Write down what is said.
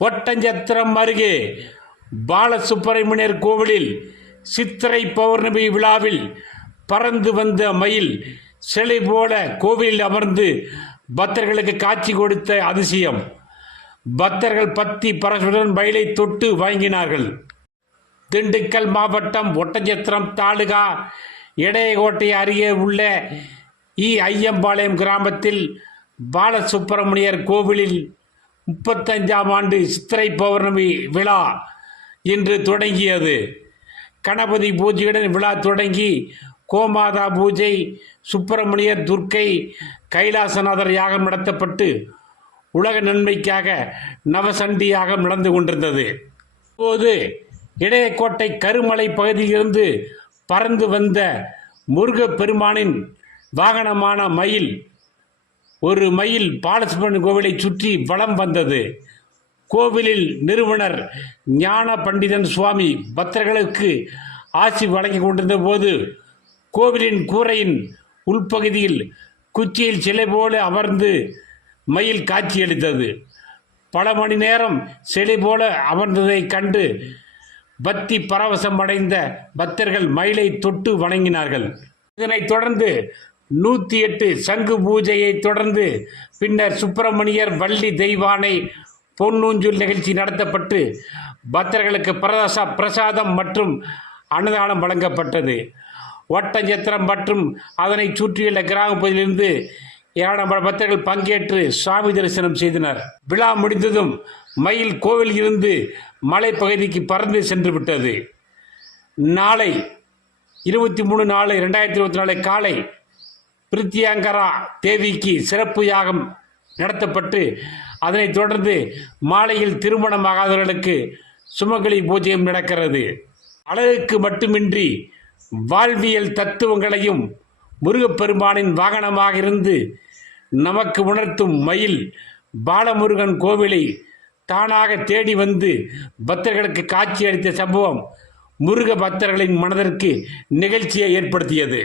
ஒட்டஞ்சத்திரம் அருகே பாலசுப்பிரமணியர் கோவிலில் சித்திரை பௌர்ணமி விழாவில் பறந்து வந்த மயில் சிலை போல கோவிலில் அமர்ந்து பக்தர்களுக்கு காட்சி கொடுத்த அதிசயம். பக்தர்கள் பத்தி பரசுடன் மயிலை தொட்டு வாங்கினார்கள். திண்டுக்கல் மாவட்டம் ஒட்டஞ்சத்திரம் தாலுகா இடையகோட்டை அருகே உள்ள இ. ஐயம்பாளையம் கிராமத்தில் பாலசுப்பிரமணியர் கோவிலில் முப்பத்தஞ்சாம் ஆண்டு சித்திரை பௌர்ணமி விழா இன்று தொடங்கியது. கணபதி பூஜையுடன் விழா தொடங்கி கோமாதா பூஜை சுப்பிரமணியர் துர்க்கை கைலாசநாதர் யாகம் நடத்தப்பட்டு உலக நன்மைக்காக நவசண்டி யாகம் நடந்து கொண்டிருந்தது. இப்போது இடையக்கோட்டை கருமலை பகுதியிலிருந்து பறந்து வந்த முருகப் பெருமானின் வாகனமான மயில் ஒரு மயில் பாலசுப்ரமணியன் கோவிலை சுற்றி வலம் வந்தது. கோவிலில் நிறுவனர் ஞான பண்டிதன் சுவாமி பக்தர்களுக்கு ஆசி வழங்கி கொண்டிருந்த போது கோவிலின் கூரையின் உள்பகுதியில் குச்சியில் சிலை போல அமர்ந்து மயில் காட்சியளித்தது பல மணி நேரம் சிலை போல அமர்ந்ததைக் கண்டு பக்தி பரவசம் அடைந்த பக்தர்கள் மயிலை தொட்டு வணங்கினார்கள். இதனைத் தொடர்ந்து நூற்றி எட்டு சங்கு பூஜையை தொடர்ந்து பின்னர் சுப்பிரமணியர் வள்ளி தெய்வானை பொன்னூஞ்சூல் நிகழ்ச்சி நடத்தப்பட்டு பக்தர்களுக்கு பிரதச பிரசாதம் மற்றும் அன்னதானம் வழங்கப்பட்டது. ஒட்டஞ்சத்திரம் மற்றும் அதனை சுற்றியுள்ள கிராம பகுதியிலிருந்து ஏராளமான பக்தர்கள் பங்கேற்று சுவாமி தரிசனம் செய்தனர். விழா முடிந்ததும் மயில் கோவில் இருந்து மலைப்பகுதிக்கு பறந்து சென்று விட்டது. நாளை இருபத்தி மூணு நாலு ரெண்டாயிரத்தி இருபத்தி நாலு காலை பிரித்தியங்கரா தேவிக்கு சிறப்பு யாகம் நடத்தப்பட்டு அதனைத் தொடர்ந்து மாலையில் திருமணமாகாதவர்களுக்கு சுமங்கலி பூஜையும் நடக்கிறது. அழகுக்கு மட்டுமின்றி வாழ்வியல் தத்துவங்களையும் முருகப்பெருமானின் வாகனமாக இருந்து நமக்கு உணர்த்தும் மயில் பாலமுருகன் கோவிலை தானாக தேடி வந்து பக்தர்களுக்கு காட்சி அளித்த சம்பவம் முருக பக்தர்களின் மனதிற்கு நிகழ்ச்சியை ஏற்படுத்தியது.